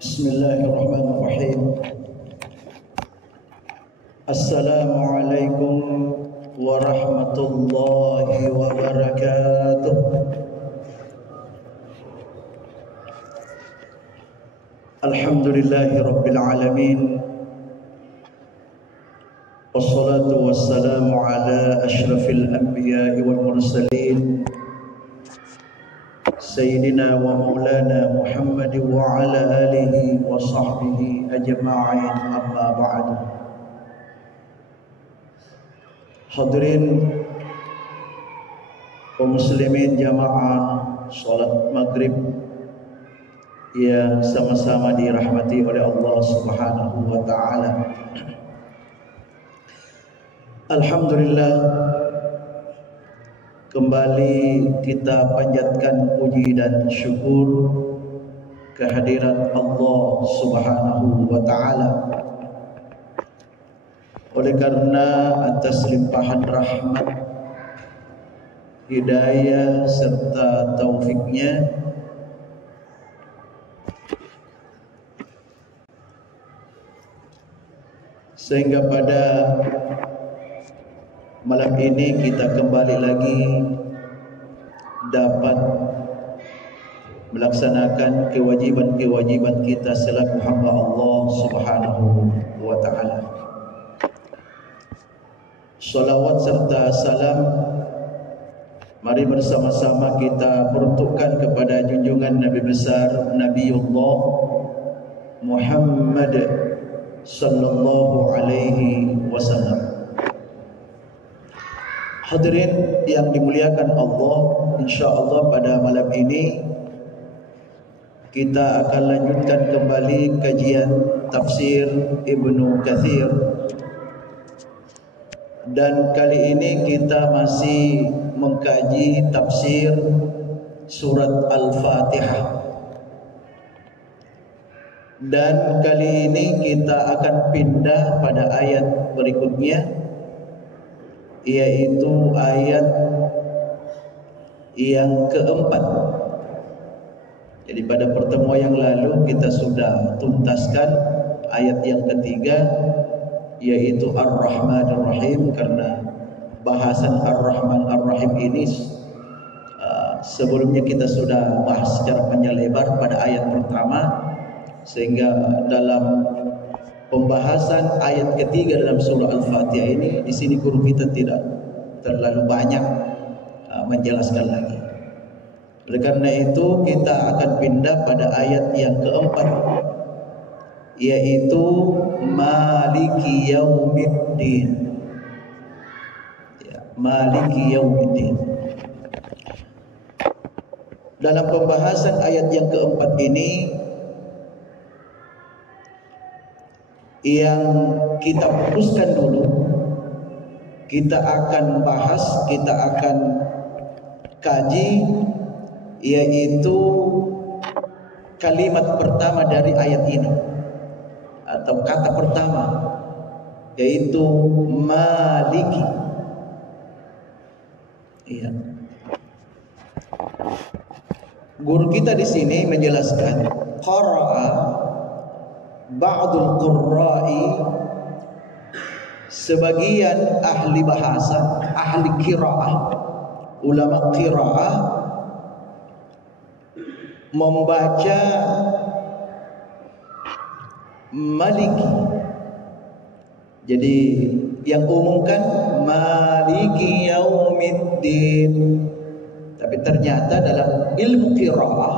Bismillahirrahmanirrahim. Assalamualaikum warahmatullahi wabarakatuh. Alhamdulillahi rabbil alamin. Wassalatu wassalamu ala ashrafil anbiya'i wal mursalin Sayyidina wa maulana Muhammad wa ala alihi wa sahbihi ajma'in, amma ba'du. Hadirin kaum muslimin jamaah salat maghrib yang sama-sama dirahmati oleh Allah Subhanahu wa ta'ala. Alhamdulillah, kembali kita panjatkan puji dan syukur kehadirat Allah Subhanahu wa ta'ala. Oleh karena atas limpahan rahmat, hidayah serta taufiknya, sehingga pada malam ini kita kembali lagi dapat melaksanakan kewajiban-kewajiban kita selaku hamba Allah Subhanahu wa ta'ala. Salawat serta salam mari bersama-sama kita peruntukkan kepada junjungan Nabi besar Nabiullah Muhammad sallallahu alaihi wasallam. Hadirin yang dimuliakan Allah, insyaallah pada malam ini kita akan lanjutkan kembali kajian tafsir Ibnu Katsir, dan kali ini kita masih mengkaji tafsir surat Al-Fatihah, dan kali ini kita akan pindah pada ayat berikutnya, yaitu ayat yang keempat. Jadi pada pertemuan yang lalu kita sudah tuntaskan ayat yang ketiga, yaitu Ar-Rahman Ar-Rahim, karena bahasan Ar-Rahman Ar-Rahim ini sebelumnya kita sudah bahas secara panjang lebar pada ayat pertama, sehingga dalam pembahasan ayat ketiga dalam surah Al-Fatihah ini, di sini guru kita tidak terlalu banyak menjelaskan lagi. Oleh karena itu kita akan pindah pada ayat yang keempat, yaitu Maliki Yaumiddin. Maliki Yaumiddin. Dalam pembahasan ayat yang keempat ini, yang kita fokuskan dulu, kita akan bahas, kita akan kaji, yaitu kalimat pertama dari ayat ini, atau kata pertama, yaitu Maliki. Iya. Guru kita di sini menjelaskan, qara'a ba'dul qurra'i, sebagian ahli bahasa, ahli qiraah, ulama qiraah membaca Maliki. Jadi yang umumkan Maliki Yaumiddin, tapi ternyata dalam ilmu qiraah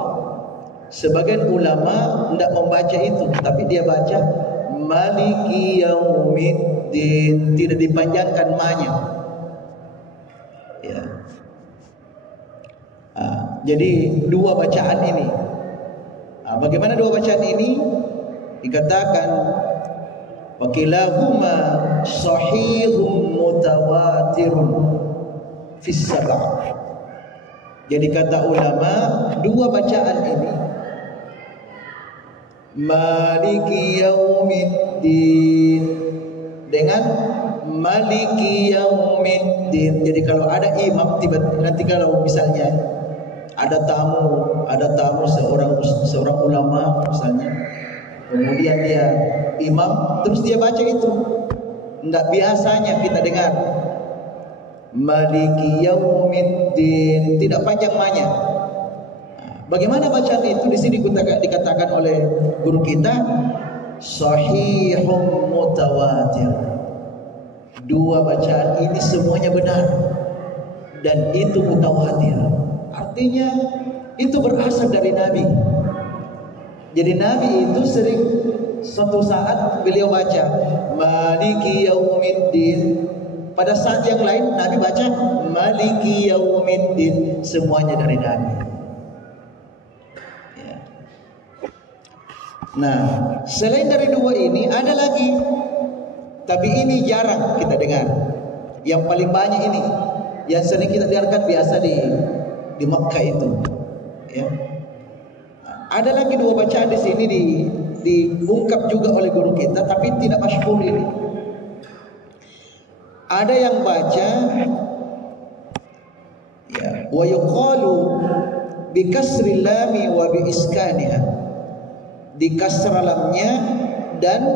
sebagian ulama tidak membaca itu, tapi dia baca Maliki Yaumiddin, tidak dipanjangkan ma-nya. Ya. Jadi dua bacaan ini. Bagaimana dua bacaan ini? Dikatakan wakilahuma sahihun mutawatirun fis sab'ah. Jadi kata ulama, dua bacaan ini Maliki Yaumiddin dengan Maliki Yaumiddin. Jadi kalau ada imam, nanti kalau misalnya ada tamu seorang ulama misalnya, kemudian dia imam, terus dia baca itu. Tidak biasanya kita dengar Maliki Yaumiddin, tidak panjang-panjang. Bagaimana bacaan itu? Di sini dikatakan oleh guru kita sahihun mutawatir. Dua bacaan ini semuanya benar dan itu mutawatir. Artinya itu berasal dari Nabi. Jadi Nabi itu sering suatu saat beliau baca Maliki Yaumiddin, pada saat yang lain Nabi baca Maliki Yaumiddin, semuanya dari Nabi. Ya. Nah, selain dari dua ini ada lagi, tapi ini jarang kita dengar. Yang paling banyak ini, yang sering kita dengarkan biasa di Makkah itu. Ya. Ada lagi dua bacaan di sini diungkap juga oleh guru kita, tapi tidak masyhur ini. Ada yang baca ya wa yuqalu bi kasril lami wa bi iskaniha, di kasrah lamnya dan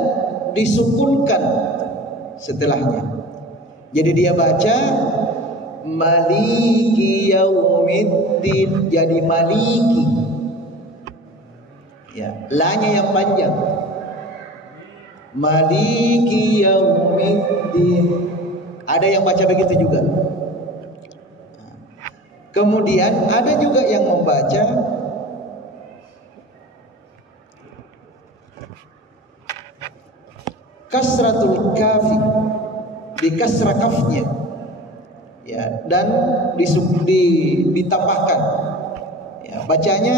disukunkan setelahnya. Jadi dia baca Maliki Yaumiddin, jadi Maliki. Ya, lanya yang panjang. Maliki Yaumiddin. Ada yang baca begitu juga. Kemudian ada juga yang membaca kasratul kafi, di kasrah kafnya. Ya, dan ditambahkan. Ya, bacanya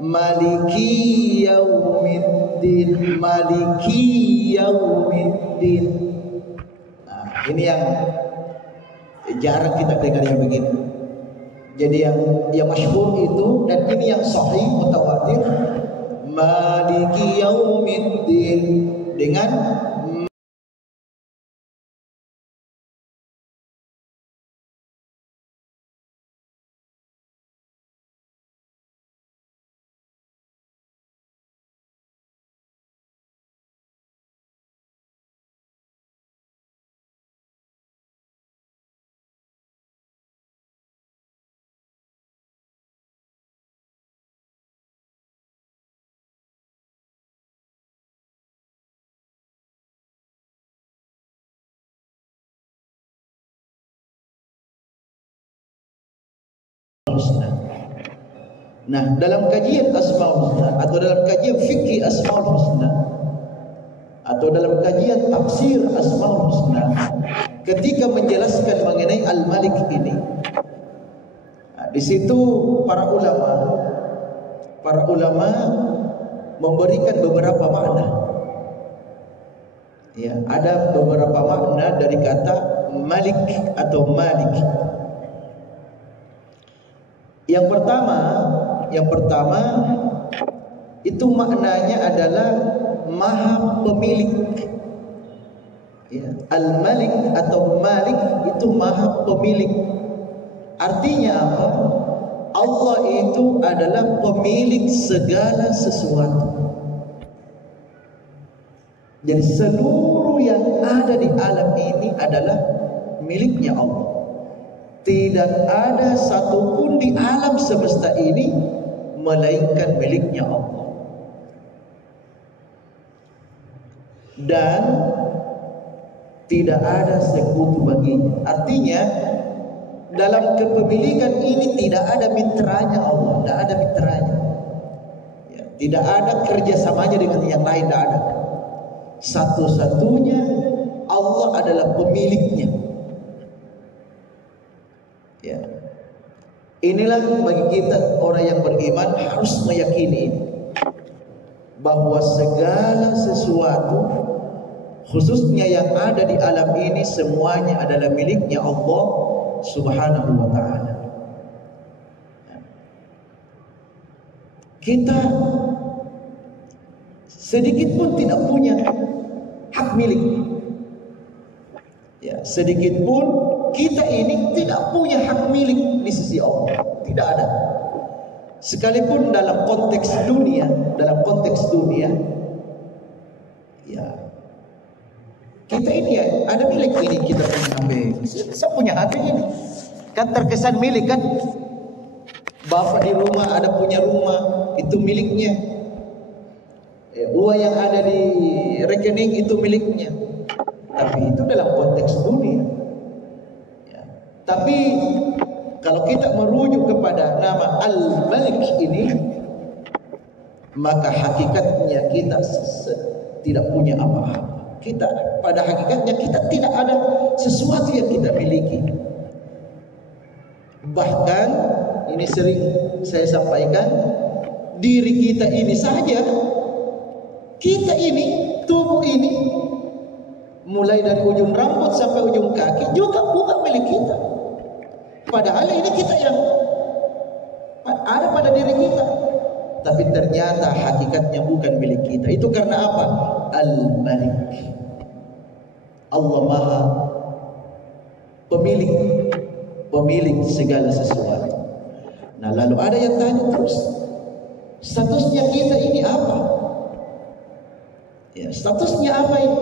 Maliki Yaumiddin, Maliki Yaumiddin. Nah, ini yang jarang kita dengar yang begini. Jadi yang masyhur itu, dan ini yang sahih mutawatir, Maliki Yaumiddin dengan husna. Nah, dalam kajian Asmaul Husna atau dalam kajian fikih Asmaul Husna atau dalam kajian tafsir Asmaul Husna, ketika menjelaskan mengenai Al-Malik ini, nah, di situ para ulama memberikan beberapa makna. Ya, ada beberapa makna dari kata Malik atau Malik. Yang pertama itu maknanya adalah maha pemilik. Ya, Al-Malik atau Malik itu maha pemilik. Artinya apa? Allah itu adalah pemilik segala sesuatu. Jadi seluruh yang ada di alam ini adalah miliknya Allah. Tidak ada satupun di alam semesta ini melainkan miliknya Allah. Dan tidak ada sekutu baginya. Artinya dalam kepemilikan ini tidak ada mitranya Allah, tidak ada mitranya. Ya, tidak ada kerjasamanya dengan yang lain, tidak ada. Satu-satunya Allah adalah pemiliknya. Ya. Inilah bagi kita orang yang beriman harus meyakini bahwa segala sesuatu, khususnya yang ada di alam ini, semuanya adalah miliknya Allah Subhanahu wa ta'ala. Kita sedikit pun tidak punya hak milik. Ya, sedikit pun kita ini tidak punya hak milik di sisi Allah, tidak ada. Sekalipun dalam konteks dunia, Ya, kita ini ya ada milik ini, kita punya HP. Saya punya HP ini. Kan terkesan milik kan? Bapak di rumah ada punya rumah, itu miliknya. Uang yang ada di rekening itu miliknya. Tapi itu dalam konteks dunia. Ya. Tapi kalau kita merujuk kepada nama Al-Malik ini, maka hakikatnya kita tidak punya apa-apa. Kita pada hakikatnya kita tidak ada sesuatu yang kita miliki. Bahkan ini sering saya sampaikan, diri kita ini saja, kita ini, tubuh ini, mulai dari ujung rambut sampai ujung kaki juga bukan milik kita. Padahal ini kita yang ada pada diri kita. Tapi ternyata hakikatnya bukan milik kita. Itu karena apa? Al-Malik. Allah Maha pemilik segala sesuatu. Nah, lalu ada yang tanya terus, statusnya kita ini apa? Ya, statusnya apa ini?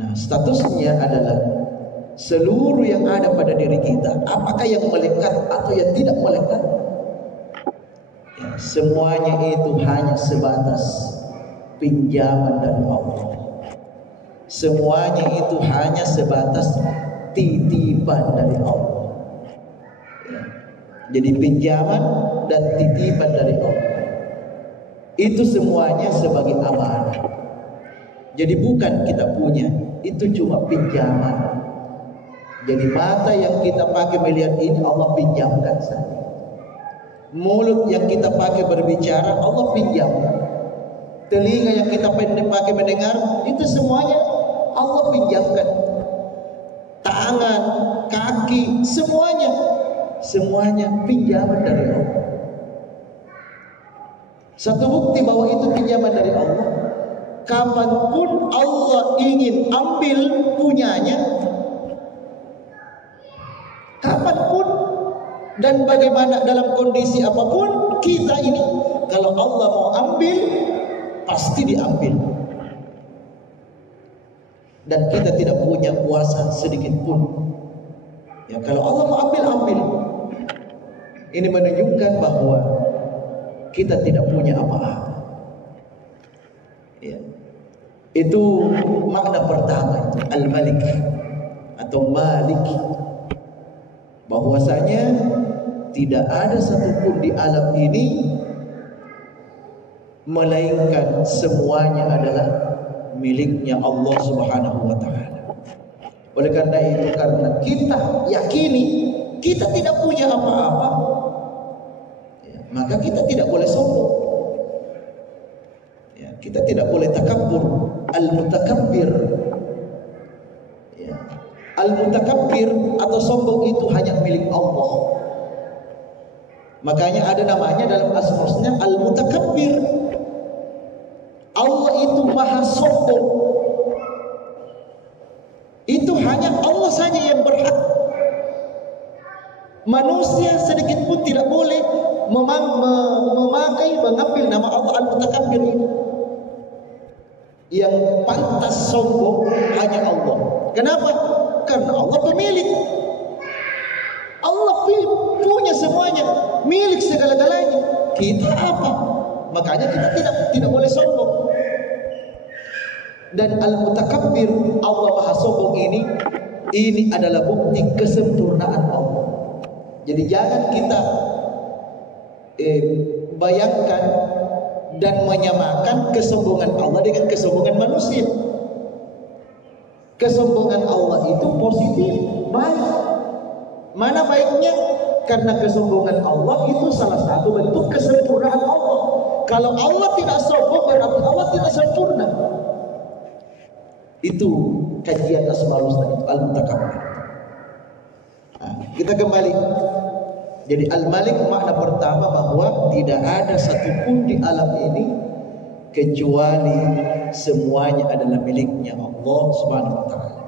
Nah, statusnya adalah seluruh yang ada pada diri kita, apakah yang melekat atau yang tidak melekat, ya, semuanya itu hanya sebatas pinjaman dari Allah. Semuanya itu hanya sebatas titipan dari Allah. Ya. Jadi pinjaman dan titipan dari Allah. Itu semuanya sebagai amanah. Jadi bukan kita punya, itu cuma pinjaman. Jadi mata yang kita pakai melihat ini Allah pinjamkan saja. Mulut yang kita pakai berbicara Allah pinjamkan. Telinga yang kita pakai mendengar itu semuanya Allah pinjamkan. Tangan, kaki, semuanya pinjaman dari Allah. Satu bukti bahwa itu pinjaman dari Allah, kapanpun Allah ingin ambil punyanya, kapanpun dan bagaimana dalam kondisi apapun, kita ini kalau Allah mau ambil pasti diambil. Dan kita tidak punya kuasa sedikit pun. Ya, kalau Allah mau ambil. Ini menunjukkan bahwa kita tidak punya apa-apa. Ya. Itu makna pertama, Al-Malik atau Malik. Bahwasanya tidak ada satupun di alam ini melainkan semuanya adalah miliknya Allah Subhanahu wa taala. Oleh karena itu, karena kita yakini kita tidak punya apa-apa, ya, maka kita tidak boleh sombong. Ya, kita tidak boleh takabbur, al-mutakabbir. Ya. Al-mutakabbir atau sombong itu hanya milik Allah. Makanya ada namanya dalam asma-nya al-mutakabbir. Allah itu maha sombong. Itu hanya Allah saja yang berhak. Manusia sedikit pun tidak boleh mengambil nama Allah Al-Mutakabbir itu. Yang pantas sombong hanya Allah. Kenapa? Karena Allah pemilik. Allah punya semuanya, milik segala-galanya. Kita apa? Makanya kita tidak boleh sombong. Dan Al-Mutakabbir, Allah Maha Sombong ini adalah bukti kesempurnaan Allah. Jadi jangan kita bayangkan dan menyamakan kesombongan Allah dengan kesombongan manusia. Kesombongan Allah itu positif, baik. Mana baiknya? Karena kesombongan Allah itu salah satu bentuk kesempurnaan Allah. Kalau Allah tidak sombong, berarti Allah tidak sempurna. Itu kajian Asmaul Husna itu Al-Mutakabbir. Nah, kita kembali. Jadi Al-Malik makna pertama bahwa tidak ada satupun di alam ini kecuali semuanya adalah miliknya Allah Subhanahu wa taala.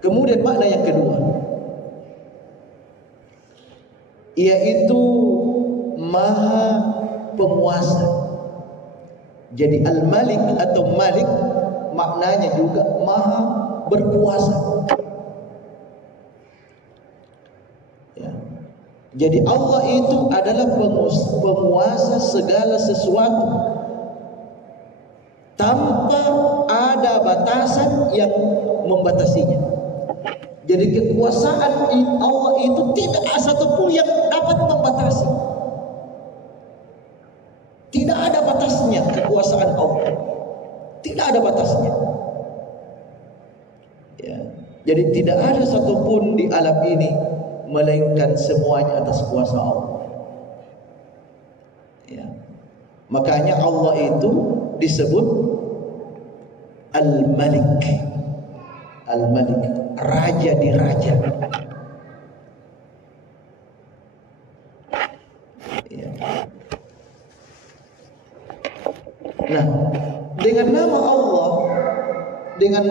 Kemudian makna yang kedua, yaitu Maha Penguasa. Jadi Al-Malik atau Malik maknanya juga Maha berkuasa. Ya. Jadi Allah itu adalah penguasa segala sesuatu tanpa ada batasan yang membatasinya. Jadi kekuasaan Allah itu tidak ada satupun yang dapat membatasi. Tidak ada batasnya kekuasaan Allah. Tidak ada batasnya. Ya. Jadi tidak ada satupun di alam ini melainkan semuanya atas kuasa Allah. Ya. Makanya Allah itu disebut Al-Malik. Al-Malik, raja di raja. Ya. Nah, dengan nama Allah, dengan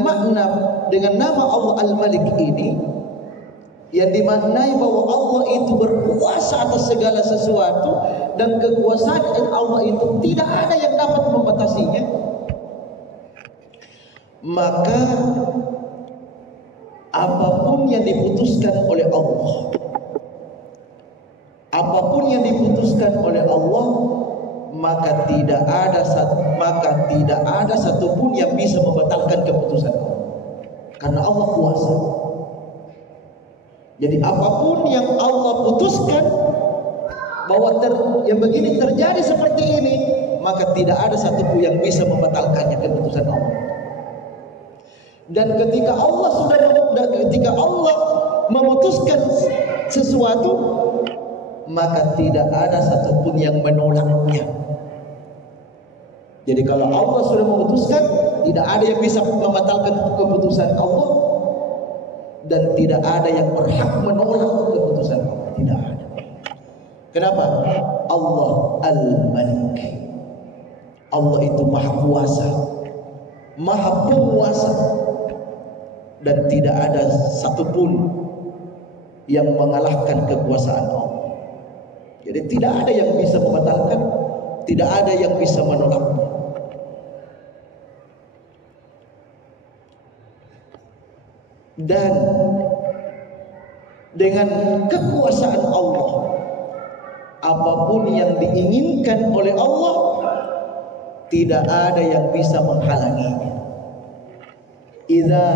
nama Allah Al-Malik ini, yang dimaknai bahwa Allah itu berkuasa atas segala sesuatu dan kekuasaan Allah itu tidak ada yang dapat membatasinya. Maka apapun yang diputuskan oleh Allah, apapun yang diputuskan oleh Allah, maka tidak ada satupun yang bisa membatalkan keputusan Allah, karena Allah kuasa. Jadi apapun yang Allah putuskan bahwa yang begini terjadi seperti ini, maka tidak ada satupun yang bisa membatalkannya keputusan Allah. Dan ketika Allah memutuskan sesuatu, maka tidak ada satupun yang menolaknya. Jadi kalau Allah sudah memutuskan, tidak ada yang bisa membatalkan keputusan Allah, dan tidak ada yang berhak menolak keputusan Allah. Tidak ada. Kenapa? Allah Al-Malik. Allah itu Maha Kuasa, Maha Penguasa, dan tidak ada satupun yang mengalahkan kekuasaan Allah. Jadi tidak ada yang bisa membatalkan, tidak ada yang bisa menolak. Dan dengan kekuasaan Allah, apapun yang diinginkan oleh Allah, tidak ada yang bisa menghalanginya. Idza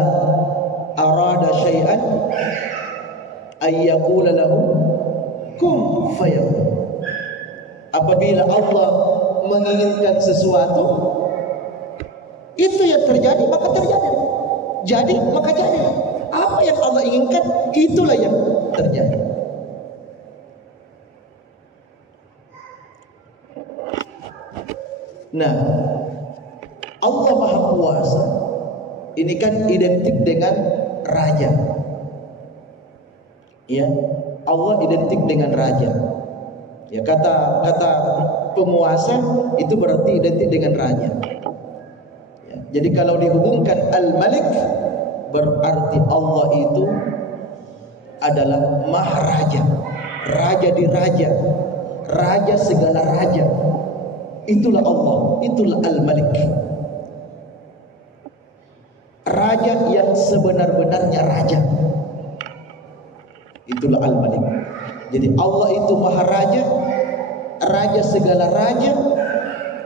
arada syai'an ay yaqula lahu kun fayakun. Apabila Allah menginginkan sesuatu, itu yang terjadi maka terjadi. Jadi maka jadi. Apa yang Allah inginkan, itulah yang terjadi. Nah, Allah Maha Kuasa ini kan identik dengan raja. Ya, Allah identik dengan raja. Ya, kata penguasa itu berarti identik dengan raja. Ya, jadi kalau dihubungkan Al-Malik, berarti Allah itu adalah Maharaja, raja di raja, raja segala raja. Itulah Allah, itulah Al-Malik, raja yang sebenar-benarnya raja. Itulah Al-Malik. Jadi Allah itu Maharaja, raja segala raja,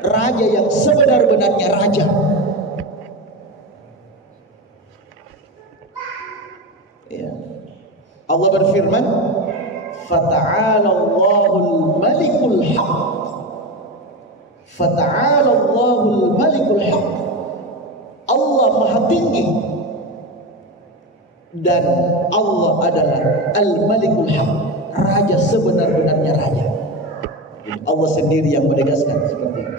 raja yang sebenar-benarnya raja. Ya. Allah berfirman, "Fata'ala Allahul Malikul Haq." Fata'ala Allahul Malikul Haq. Allah Maha Tinggi dan Allah adalah Al-Malikul Haq, raja sebenar-benarnya raja. Allah sendiri yang menegaskan seperti itu.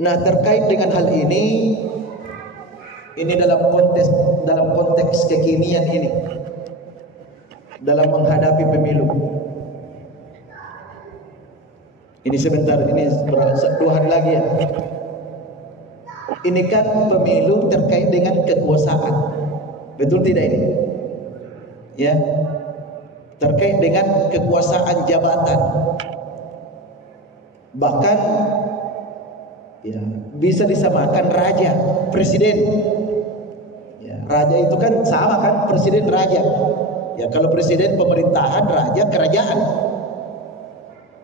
Nah, terkait dengan hal ini dalam konteks kekinian ini, dalam menghadapi pemilu. Ini sebentar, ini 2 hari lagi ya. Ini kan pemilu terkait dengan kekuasaan, betul tidak ini? Ya, terkait dengan kekuasaan jabatan. Bahkan Ya, bisa disamakan raja, presiden. Ya, raja itu kan sama kan, presiden raja. Ya, kalau presiden pemerintahan, raja kerajaan.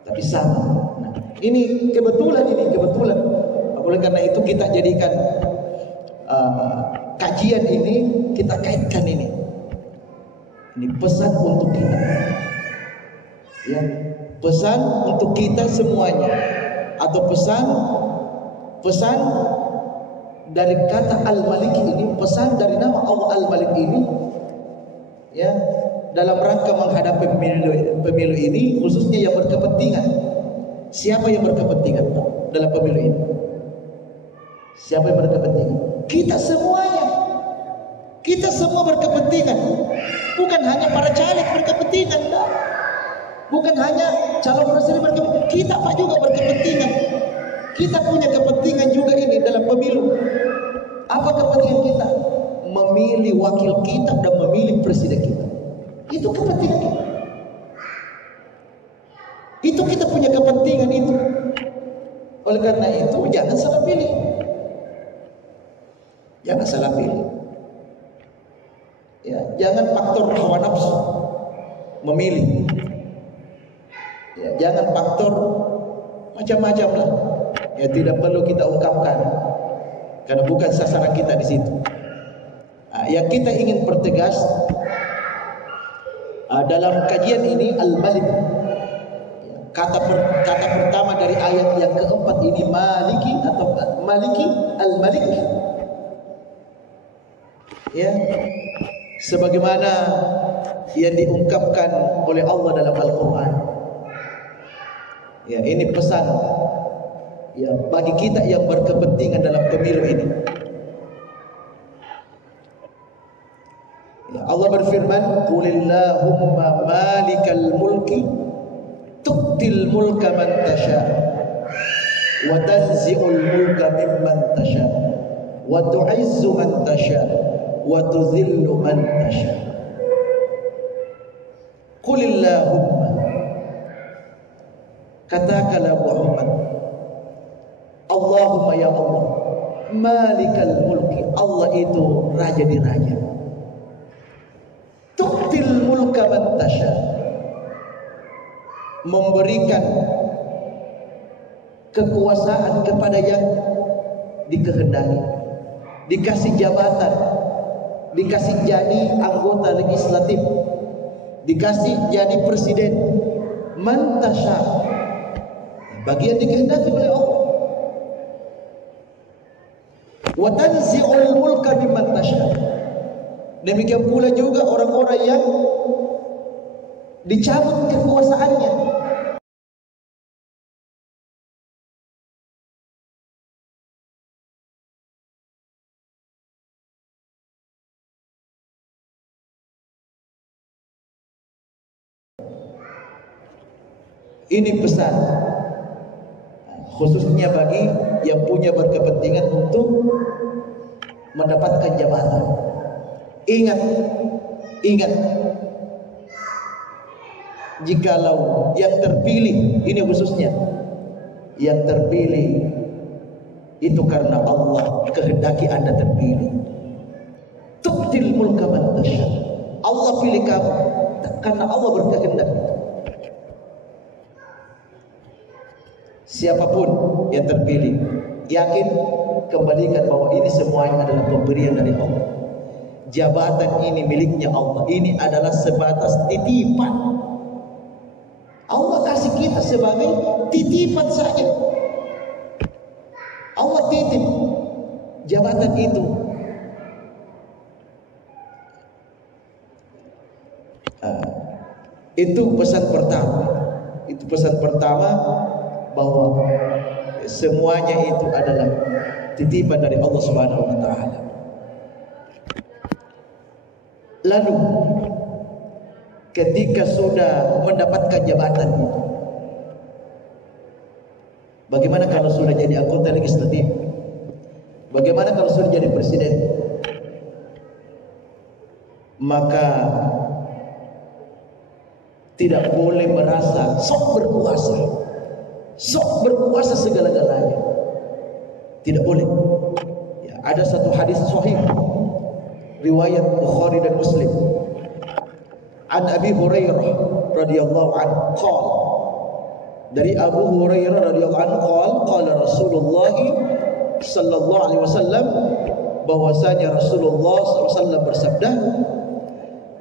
Tapi sama. Nah, ini kebetulan. Oleh karena itu kita jadikan kajian ini, kita kaitkan ini. Ini pesan untuk kita. Ya, pesan untuk kita semuanya, atau pesan dari kata Al-Malik ini, pesan dari nama Allah Al-Malik ini, ya, dalam rangka menghadapi pemilu ini, khususnya yang berkepentingan. Siapa yang berkepentingan dalam pemilu ini? Siapa yang berkepentingan? Kita semuanya. Kita semua berkepentingan. Bukan hanya para caleg berkepentingan, enggak. Bukan hanya calon presiden berkepentingan, kita Pak juga berkepentingan. Kita punya kepentingan juga ini dalam pemilu. Apa kepentingan kita? Memilih wakil kita dan memilih presiden kita. Itu kepentingan kita. Itu kita punya kepentingan itu. Oleh karena itu jangan salah pilih. Jangan salah pilih. Ya, jangan faktor hawa nafsu memilih. Ya, jangan faktor macam-macam lah. Ya, tidak perlu kita ungkapkan karena bukan sasaran kita di situ. Yang kita ingin pertegas dalam kajian ini Al-Malik. Kata pertama dari ayat yang keempat ini Maliki atau Maliki Al-Malik. Ya, sebagaimana yang diungkapkan oleh Allah dalam Al-Quran. Ya, ini pesan ya bagi kita yang berkepentingan dalam pemilu ini. Ya, Allah berfirman, "Qulillahumma malikal mulki tu'til mulka man tasha wa tanzi'ul mulka mimman tasha wa tu'izzu man tasha wa tudhillu man tasha." Qulillahumma, katakanlah Muhammad, Allahumma ya Allah, malikal mulki, Allah itu raja di raja. Tu'til mulka man tasha, memberikan kekuasaan kepada yang dikehendaki. Dikasih jabatan, dikasih jadi anggota legislatif, dikasih jadi presiden. Man tasha, bagi yang dikehendaki oleh Allah. Wa tanzi'ul mulka mimman tasha, demikian pula juga orang-orang yang dicabut kekuasaannya. Ini pesan khususnya bagi yang punya berkepentingan untuk mendapatkan jabatan. Ingat, jikalau yang terpilih, ini khususnya yang terpilih itu karena Allah kehendaki Anda terpilih. Tu'til mulka man tasha, Allah pilih kamu karena Allah berkehendak. Siapapun yang terpilih, yakin, kembalikan bahwa ini semuanya adalah pemberian dari Allah. Jabatan ini miliknya Allah. Ini adalah sebatas titipan. Allah kasih kita sebagai titipan saja. Allah titip jabatan itu. Itu pesan pertama. Itu pesan pertama, bahwa semuanya itu adalah titipan dari Allah Subhanahu wa taala. Lalu ketika sudah mendapatkan jabatan itu, bagaimana kalau sudah jadi anggota legislatif? Bagaimana kalau sudah jadi presiden? Maka tidak boleh merasa sok berkuasa segala-galanya. Tidak boleh. Ya, ada satu hadis sahih riwayat Bukhari dan Muslim. An Abi Hurairah radhiyallahu anhu qala, dari Abu Hurairah radhiyallahu anhu qala Rasulullah sallallahu alaihi wasallam, bahwasanya Rasulullah sallallahu alaihi wasallam bersabda,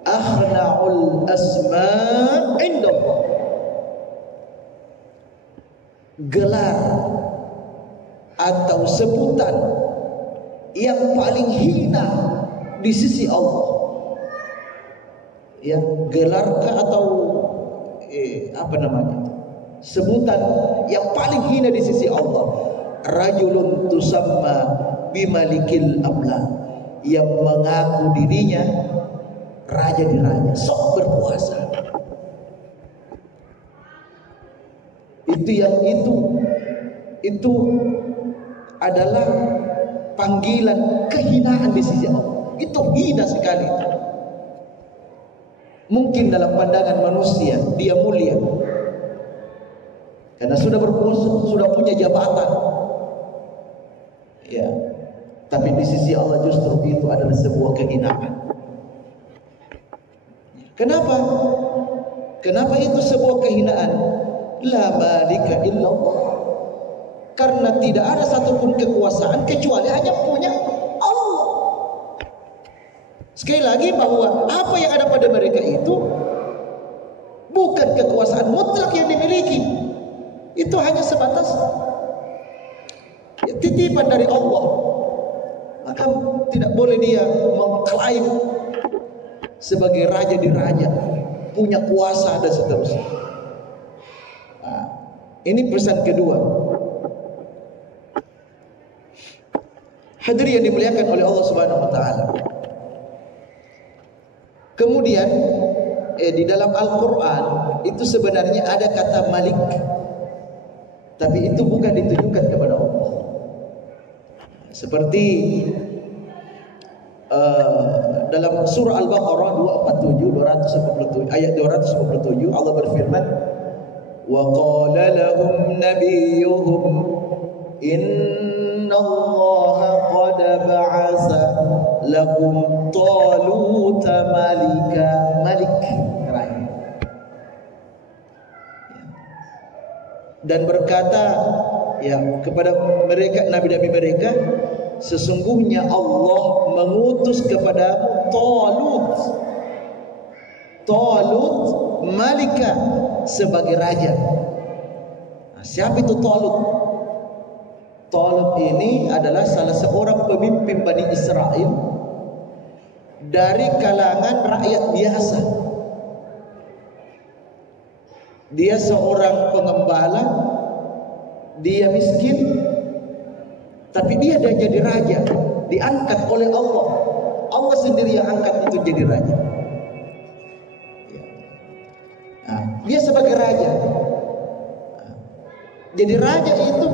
akhna'ul asma' indallah, gelar atau sebutan yang paling hina di sisi Allah. Ya, gelarkah atau apa namanya? Sebutan yang paling hina di sisi Allah. Rajulun tusamma bimalikil amla, yang mengaku dirinya raja di raja, sok berkuasa. Itu adalah panggilan kehinaan di sisi Allah. Itu hina sekali. Mungkin dalam pandangan manusia dia mulia karena sudah berkuasa, sudah punya jabatan, ya. Tapi di sisi Allah justru itu adalah sebuah kehinaan. Kenapa? Kenapa itu sebuah kehinaan? La malika illallah. Karena tidak ada satupun kekuasaan kecuali hanya punya Allah. Sekali lagi bahwa apa yang ada pada mereka itu bukan kekuasaan mutlak yang dimiliki. Itu hanya sebatas titipan dari Allah. Maka tidak boleh dia mengklaim sebagai raja di raja, punya kuasa dan seterusnya. Nah, ini pesan kedua. Hadirin yang dimuliakan oleh Allah Subhanahu wa taala. Kemudian di dalam Al-Qur'an itu sebenarnya ada kata Malik, tapi itu bukan ditujukan kepada Allah. Seperti dalam surah Al-Baqarah 247 ayat 247 Allah berfirman, wa qala lahum nabiyuhum innallaha qad ba'atsa lakum taluta malika. Malik, dan berkata ya kepada mereka, nabi-nabi mereka, sesungguhnya Allah mengutus kepada Talut malika sebagai raja. Nah, siapa itu Talut? Talut ini adalah salah seorang pemimpin Bani Israel dari kalangan rakyat biasa. Dia seorang pengembala, dia miskin, tapi dia jadi raja, diangkat oleh Allah. Allah sendiri yang angkat itu jadi raja. Nah, dia sebagai raja. Jadi raja itu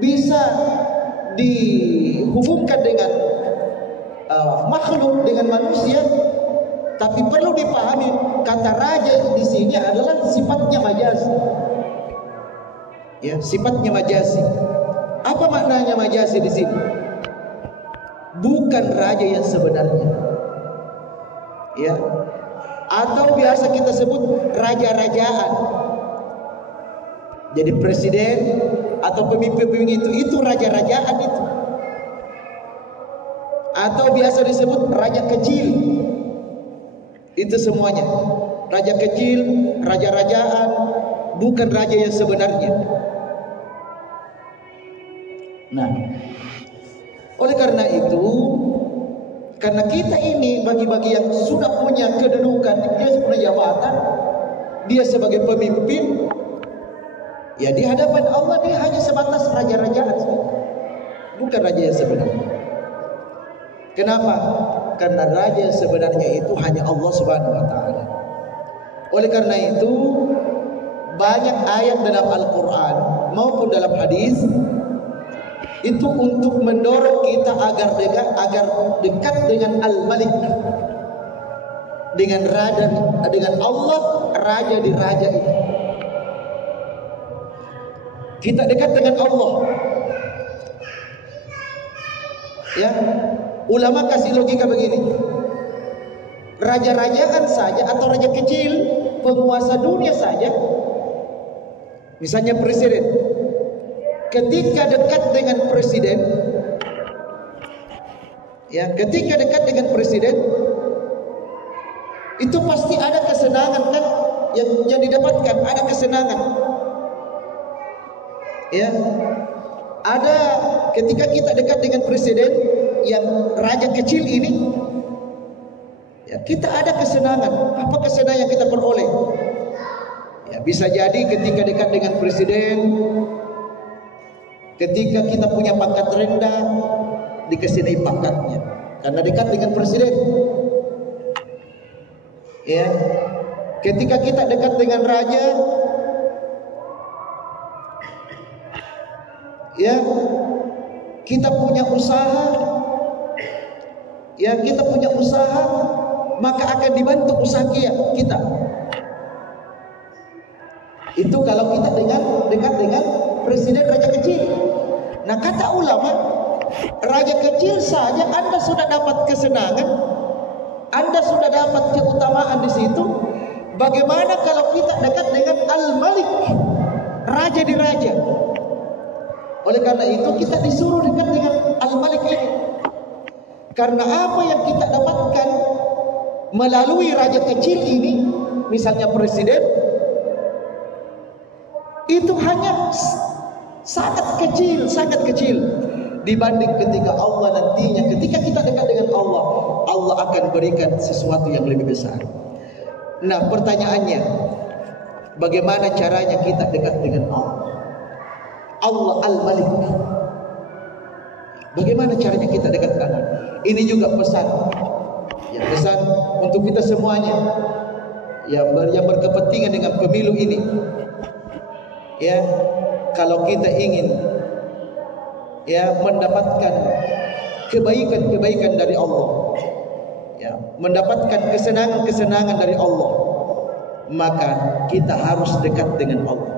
bisa dihubungkan dengan makhluk, dengan manusia, tapi perlu dipahami kata raja di sini adalah sifatnya majazi. Ya, sifatnya majazi. Apa maknanya majazi di sini? Bukan raja yang sebenarnya. Ya. Atau biasa kita sebut raja-rajaan. Jadi presiden atau pemimpin-pemimpin itu raja-rajaan itu. Atau biasa disebut raja kecil. Itu semuanya. Raja kecil, raja-rajaan, bukan raja yang sebenarnya. Nah, oleh karena itu, karena kita ini bagi-bagi yang sudah punya kedudukan, dia punya jabatan, dia sebagai pemimpin, ya di hadapan Allah dia hanya sebatas raja-rajaan, bukan raja yang sebenarnya. Kenapa? Karena raja yang sebenarnya itu hanya Allah Subhanahu wa taala. Oleh karena itu, banyak ayat dalam Al-Qur'an maupun dalam hadis itu untuk mendorong kita agar dekat dengan Al-Malik, dengan Allah, raja di raja itu. Kita dekat dengan Allah, Ya, ulama kasih logika begini. Raja-rajaan saja atau raja kecil, penguasa dunia saja, misalnya presiden, ketika dekat dengan presiden, ya, ketika dekat dengan presiden, itu pasti ada kesenangan kan yang didapatkan, ada kesenangan. Ya, ada ketika kita dekat dengan presiden yang raja kecil ini, ya, kita ada kesenangan. Apa kesenangan yang kita peroleh? Ya, bisa jadi ketika dekat dengan presiden, ketika kita punya pangkat rendah, dikasih naik pangkatnya karena dekat dengan presiden. Ya, ketika kita dekat dengan raja, ya, kita punya usaha, ya, kita punya usaha, maka akan dibantu usaha kita. Itu kalau kita dekat dengan presiden raja kecil. Nah, kata ulama, raja kecil saja Anda sudah dapat kesenangan, Anda sudah dapat keutamaan di situ. Bagaimana kalau kita dekat dengan Al-Malik, raja di raja? Oleh karena itu kita disuruh dekat dengan Al-Malik ini. Karena apa yang kita dapatkan melalui raja kecil ini, misalnya presiden, itu hanya sangat kecil dibanding ketika Allah nantinya, ketika kita dekat dengan Allah, Allah akan berikan sesuatu yang lebih besar. Nah, pertanyaannya, bagaimana caranya kita dekat dengan Allah? Allah Al-Malik. Bagaimana caranya kita dekat dengan Allah? Ini juga pesan, ya, pesan untuk kita semuanya yang berkepentingan dengan pemilu ini. Ya, kalau kita ingin, ya, mendapatkan kebaikan-kebaikan dari Allah, ya, mendapatkan kesenangan-kesenangan dari Allah, maka kita harus dekat dengan Allah.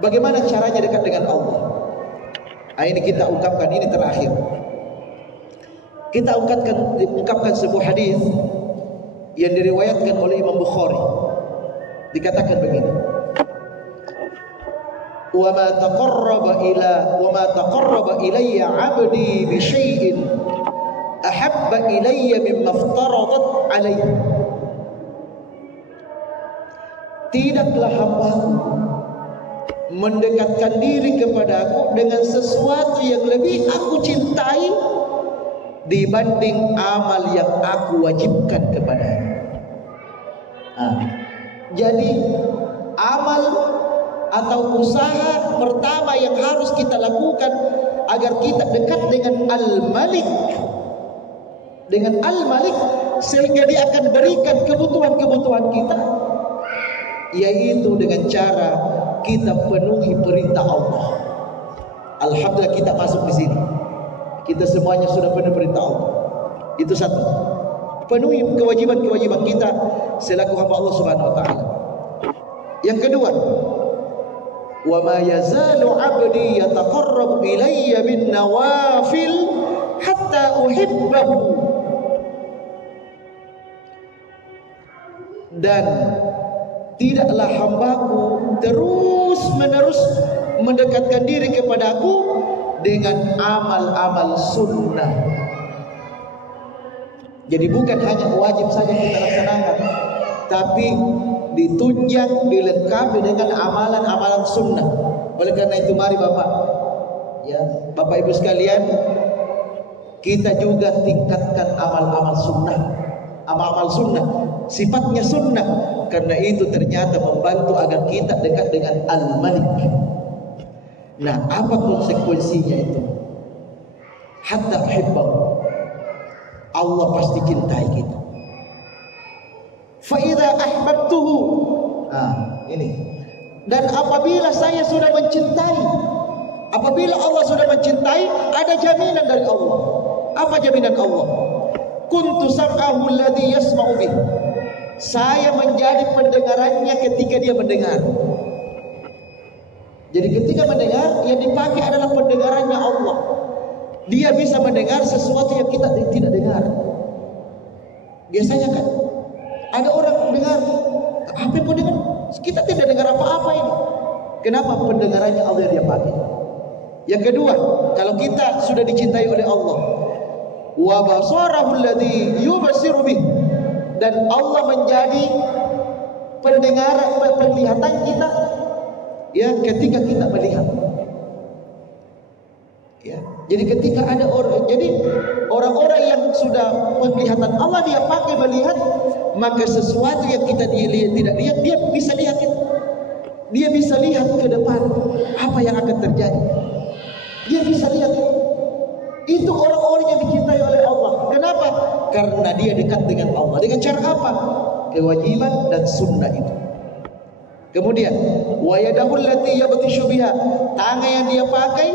Bagaimana caranya dekat dengan Allah? Nah, ini kita ungkapkan, ini terakhir. Kita ungkapkan sebuah hadis yang diriwayatkan oleh Imam Bukhari. Dikatakan begini: wa ma taqarraba ilayya 'abdi bi syai'in ahabba ilayya mimma iftaradat alayhi. Tidaklah hambaku mendekatkan diri kepadaku dengan sesuatu yang lebih aku cintai dibanding amal yang aku wajibkan kepadanya. Jadi amal atau usaha pertama yang harus kita lakukan agar kita dekat dengan Al-Malik, sehingga dia akan berikan kebutuhan-kebutuhan kita, yaitu dengan cara kita penuhi perintah Allah. Alhamdulillah kita masuk di sini. Kita semuanya sudah penuhi perintah Allah. Itu satu. Penuhi kewajiban-kewajiban kita selaku hamba Allah Subhanahu wa taala. Yang kedua, wa ma yazalu 'abdi yataqarrabu ilayya bin nawafil hatta uhibbahu. Dan tidaklah hambaku terus-menerus mendekatkan diri kepadaku dengan amal-amal sunnah. Jadi bukan hanya wajib saja kita laksanakan, tapi ditunjang, dilengkapi dengan amalan-amalan sunnah. Oleh karena itu mari Bapak, ya, Bapak Ibu sekalian, kita juga tingkatkan amal-amal sunnah. Amal-amal sunnah sifatnya sunnah, karena itu ternyata membantu agar kita dekat dengan Al-Malik. Nah, apa konsekuensinya itu? Hatta uhibbahu, Allah pasti cintai kita. Fa idza ahbabtuhu, ini. Dan apabila saya sudah mencintai, apabila Allah sudah mencintai, ada jaminan dari Allah. Apa jaminan Allah? Kuntu sam'ahu alladhi yasma'u bih. Saya menjadi pendengarannya ketika dia mendengar. Jadi ketika mendengar, yang dipakai adalah pendengarannya Allah. Dia bisa mendengar sesuatu yang kita tidak dengar. Biasanya kan ada orang dengar, apa yang kau dengar? Kita tidak dengar apa-apa ini. Kenapa? Pendengarannya Allah yang dia pakai. Yang kedua, kalau kita sudah dicintai oleh Allah, wa basarahu alladhi yubsiru bih, dan Allah menjadi penglihatan kita ya ketika kita melihat. Ya, jadi ketika ada orang-orang yang sudah penglihatan Allah dia pakai melihat, maka sesuatu yang kita tidak lihat dia bisa lihat itu. Dia bisa lihat ke depan apa yang akan terjadi. Dia bisa lihat itu. Itu orang-orang yang dicintai oleh Allah. Kenapa? Karena dia dekat dengan Allah. Dengan cara apa? Kewajiban dan sunnah itu. Kemudian, wa yadahu allati yabtishu biha, tangan yang dia pakai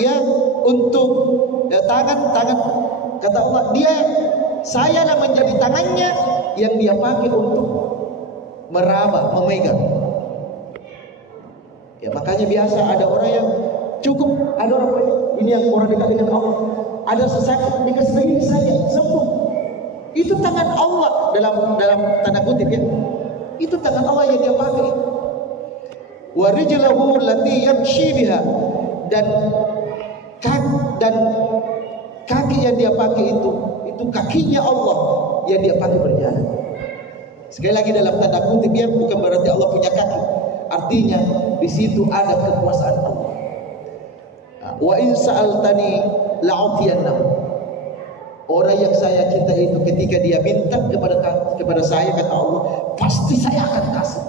ya untuk tangan kata Allah, saya lah menjadi tangannya yang dia pakai untuk meraba, memegang. Ya makanya biasa ada orang yang cukup, ada orang ini yang orang dekat dengan Allah, ada sesak dikasih begini saja sembuh. Itu tangan Allah dalam tanda kutip ya. Itu tangan Allah yang dia pakai. Wa rijlahu allati yamshi biha, dan kaki yang dia pakai itu kakinya Allah yang dia pakai berjalan. Sekali lagi dalam tanda kutip ya, bukan berarti Allah punya kaki. Artinya di situ ada kekuasaan Allah. Wa in sa'altani la'utiyannahu. Orang yang saya cintai itu ketika dia minta kepada saya, kata Allah, pasti saya akan kasih.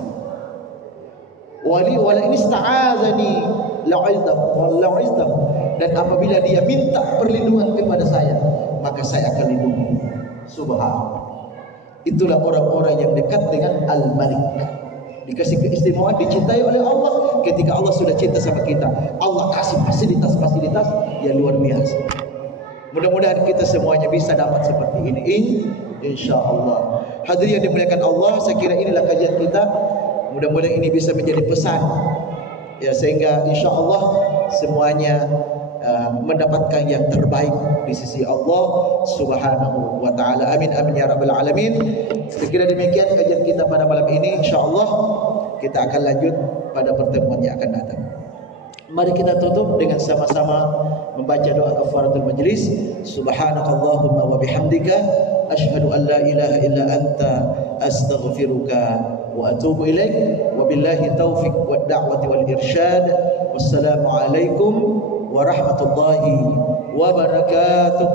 Wala in ista'azani la'izdahu. Dan apabila dia minta perlindungan kepada saya, maka saya akan lindungi. Subhanallah. Itulah orang-orang yang dekat dengan Al-Malik. Dikasih keistimewaan, dicintai oleh Allah. Ketika Allah sudah cinta sama kita, Allah kasih fasilitas yang luar biasa. Mudah-mudahan kita semuanya bisa dapat seperti ini, insyaallah. Hadirin yang dimuliakan Allah, saya kira inilah kajian kita. Mudah-mudahan ini bisa menjadi pesan ya, sehingga insyaallah semuanya mendapatkan yang terbaik di sisi Allah Subhanahu wa taala. Amin amin ya rabbal alamin. Sekira demikian kajian kita pada malam ini, insyaallah kita akan lanjut pada pertemuan yang akan datang. Mari kita tutup dengan sama-sama membaca doa kafaratul majlis. Subhanakallahumma wa bihamdika asyhadu an la ilaha illa anta astaghfiruka wa atubu ilaik. Wabillahi taufiq wad da'wati wal irsyad. Wassalamu alaikum warahmatullahi wabarakatuh.